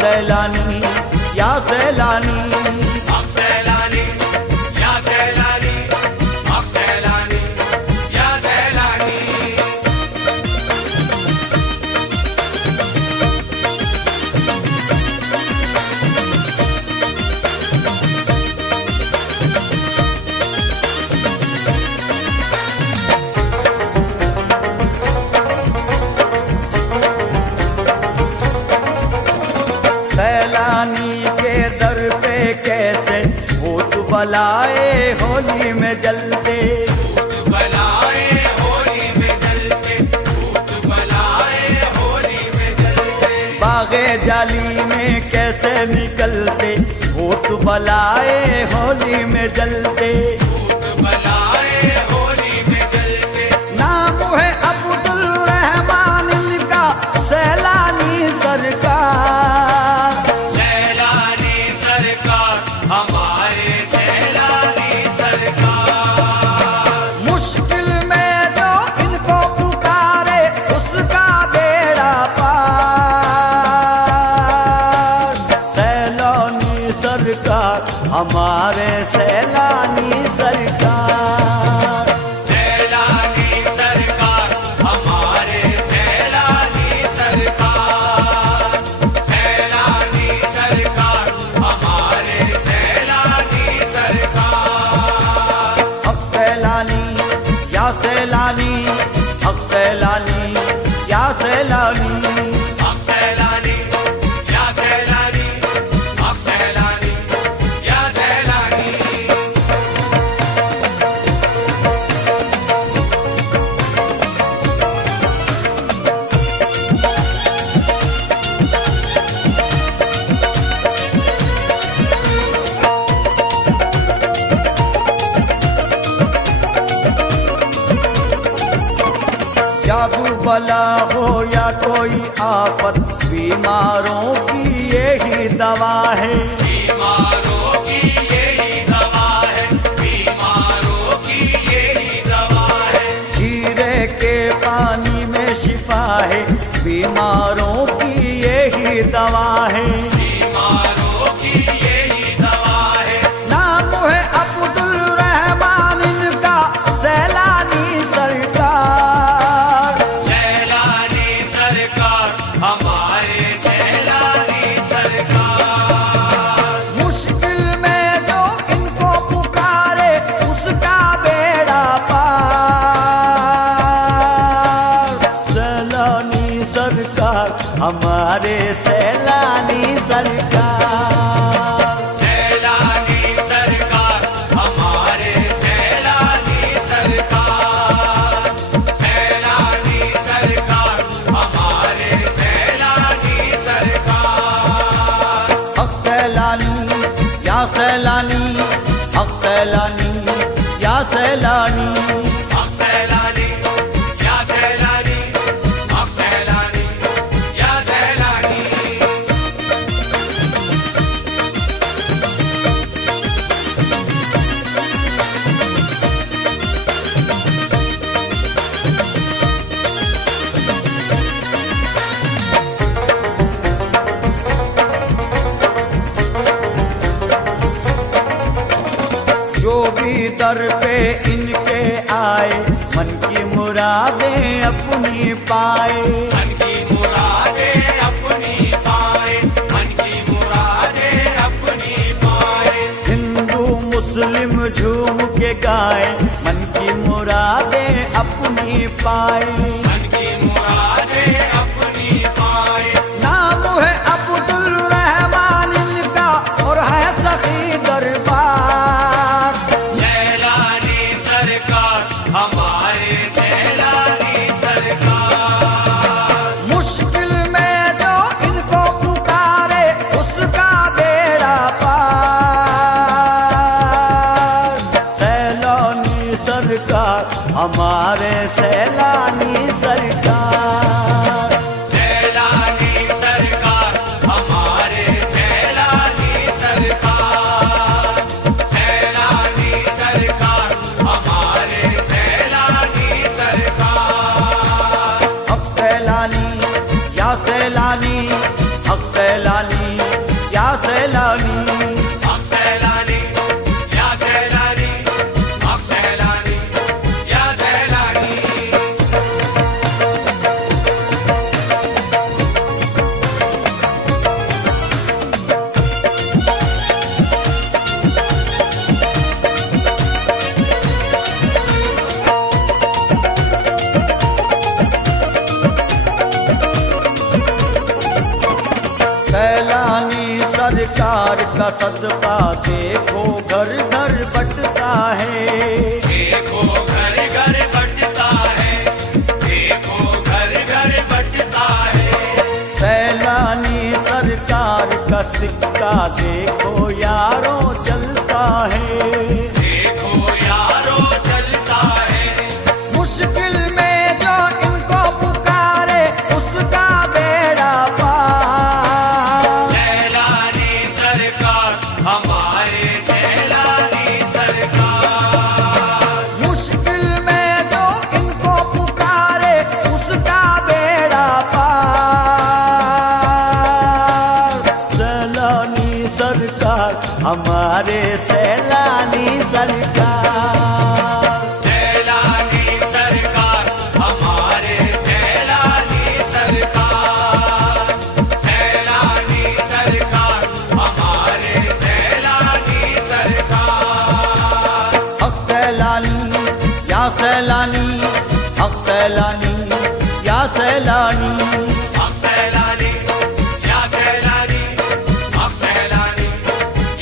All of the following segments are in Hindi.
सैलानी या सैलानी, हक सैलानी या सैलानी, हक सैलानी या सैलानी। सैलानी के दर पे कैसे भूत बलाए होली में जलते, भूत बलाए होली में जलते, भूत बलाए होली में जलते। बागे जाली में कैसे निकलते भूत बलाए होली में जलते। भूत बलाए होली में जलते। नाम है अब्दुल रहमान इनका सैलानी सरकार, सैलानी सरकार हमारे सैलानी सरकार। मुश्किल में जो इनको पुकारे उसका बेड़ा पार। सैलानी सरकार हमारे सैलानी सरकार, सैलानी सरकार हमारे सैलानी सरकार। सैलानी सरकार हमारे सैलानी सरकार। हक सैलानी या सैलानी, हक सैलानी या सैलानी, हक सैलानी या सैलानी, हक सैलानी या सैलानी। जादू बला हो या कोई आफत बीमारों की यही दवा है। बीमारों की यही दवा है, बीमारों की यही दवा है। जीरे के पानी में शिफा है बीमारों की यही दवा है। बीमारों की यही दवा है। नाम है अब्दुल रहमान इनका सैलानी सरकार, सैलानी सरकार हमारे सैलानी सरकार। मुश्किल में जो इनको पुकारे उसका बेड़ा पार। सैलानी सरकार हमारे सैलानी सरकार, सैलानी सरकार हमारे सैलानी सरकार। सैलानी सरकार हमारे सैलानी सरकार। हक सैलानी या सैलानी, हक सैलानी या सैलानी, हक सैलानी या सैलानी, हक सैलानी या सैलानी। जो भी दर पे इनके आए मन की मुरादें अपनी पाए। मन की मुरादें अपनी पाए, मन की मुरादें अपनी पाए। हिंदू मुस्लिम झूम के गाए मन की मुरादें अपनी पाए। मन की मुरादें अपनी पाए। नाम है अब्दुल रहमान इनका और है सखी दरबार। सैलानी सरकार हमारे सैलानी सरकार। मुश्किल में जो इनको पुकारे उसका बेड़ा पार। सैलानी सरकार हमारे सैलानी सरकार, सैलानी सरकार हमारे सैलानी सरकार। सैलानी सरकार हमारे सैलानी सरकार। हक सैलानी या सैलानी, हक सैलानी सरकार का सदका देखो घर घर बटता है। देखो घर घर बटता है, देखो घर घर बटता है। सैलानी सरकार का सिक्का देखो यारों चलता है। देखो यारो चलता है। मुश्किल में जो इनको पुकारे उसका बेड़ा पार। सैलानी सरकार हमारे सैलानी सरकार। मुश्किल में जो इनको पुकारे उसका बेड़ा पार। सैलानी सरकार हमारे सैलानी सरकार। सैलानी सरकार हमारे सैलानी सरकार। सैलानी सरकार हमारे सैलानी सरकार। हक सैलानी या सैलानी, हक सैलानी या सैलानी। हक सैलानी या सैलानी, हक सैलानी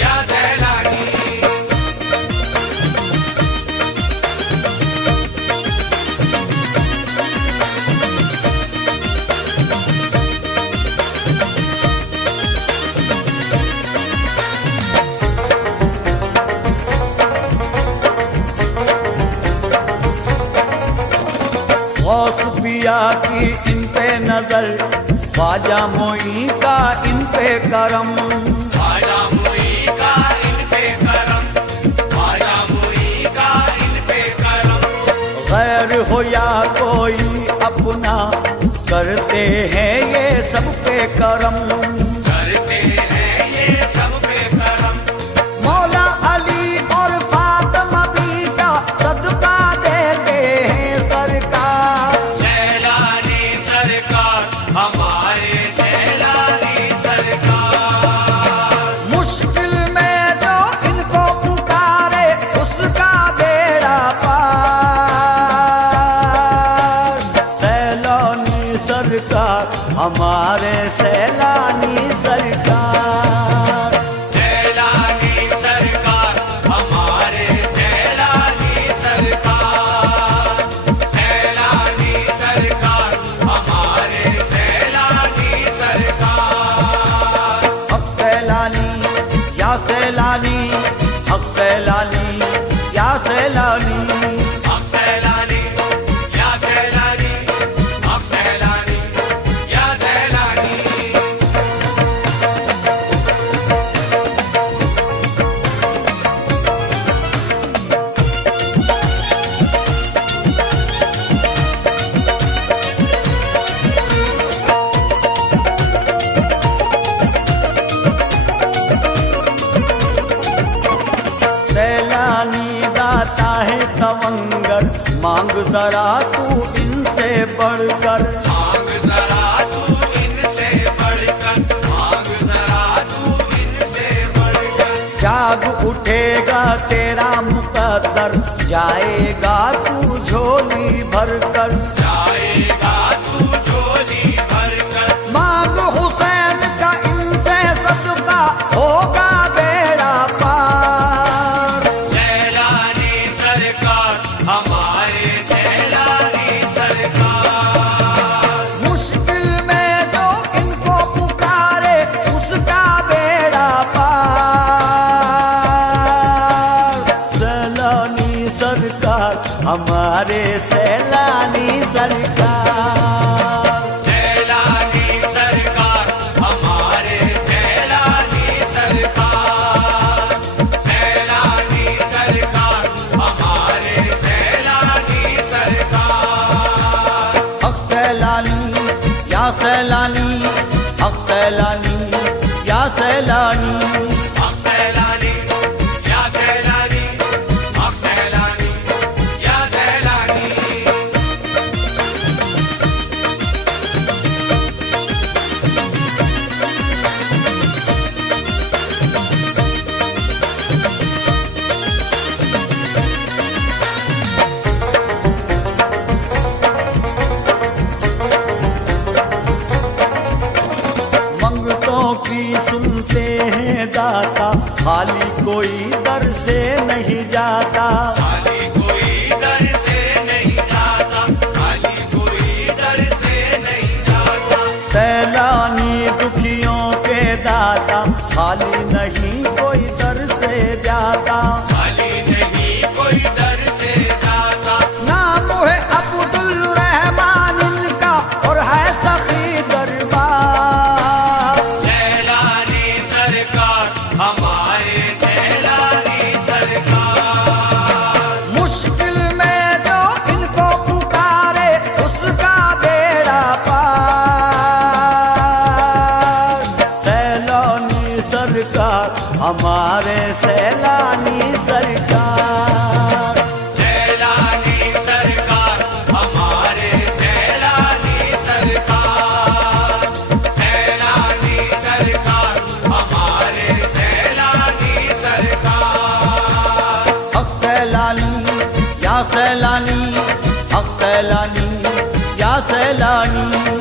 या सैलानी। गौस पिया की इन पे नजर, ख्वाजा मोई का इन पे करम। ख्वाजा मुई का इन पे करम, ख्वाजा मुई का इन पे करम। गैर हो या कोई अपना करते हैं ये सब पे करम। करते हैं ये सब पे करम। मौला अली और फातिमा भी का सदका देते हैं सरकार। सैलानी सरकार हमारे सैलानी सरकार। मुश्किल में जो इनको पुकारे उसका बेड़ा पार। सैलानी सरकार हमारे सैलानी सरकार। सैलानी सरकार हमारे सैलानी सरकार। सैलानी सरकार हमारे सैलानी सरकार। हक सैलानी या सैलानी, हक सैलानी या सैलानी। हक सैलानी या सैलानी, हक सैलानी या सैलानी। सैलानी दाता है तवंगर, मांग जरा तू इनसे बढ़कर। मांग जरा तू इनसे बढ़कर, मांग जरा तू इनसे बढ़कर। जाग उठेगा तेरा मुकद्दर, जाएगा तू झोली भरकर। जाएगा तू झोली भरकर। मांग हुसैन का इनसे सदका होगा बेड़ा पार। सैलानी सरकार हमारे सैलानी सरकार। मुश्किल में जो इनको पुकारे उसका बेड़ा पार। सैलानी सरकार हमारे सैलानी सरकार। सैलानी सरकार हमारे सैलानी सरकार। सैलानी सरकार हमारे सैलानी सरकार। हक सैलानी या सैलानी, हक सैलानी या सैलानी। हक सैलानी या सैलानी, हक सैलानी या सैलानी। मंगतों की सुन सुनते हैं दाता, खाली कोई दर से नहीं जाता। खाली कोई दर से नहीं जाता, खाली कोई दर से नहीं जाता। सैलानी दुखियों के दाता, खाली नहीं कोई दर से जाता। खाली नहीं कोई दर से जाता। नाम है अब्दुल रहमान इनका और है सखी दरबार। सैलानी सरकार हमारे सैलानी सरकार। मुश्किल में जो इनको पुकारे उसका बेड़ा पार। सैलानी सरकार हमारे सैलानी सरकार। सैलानी सरकार हमारे सैलानी सरकार। सैलानी सरकार हमारे सैलानी सरकार। हक सैलानी या सैलानी, हक सैलानी या सैलानी।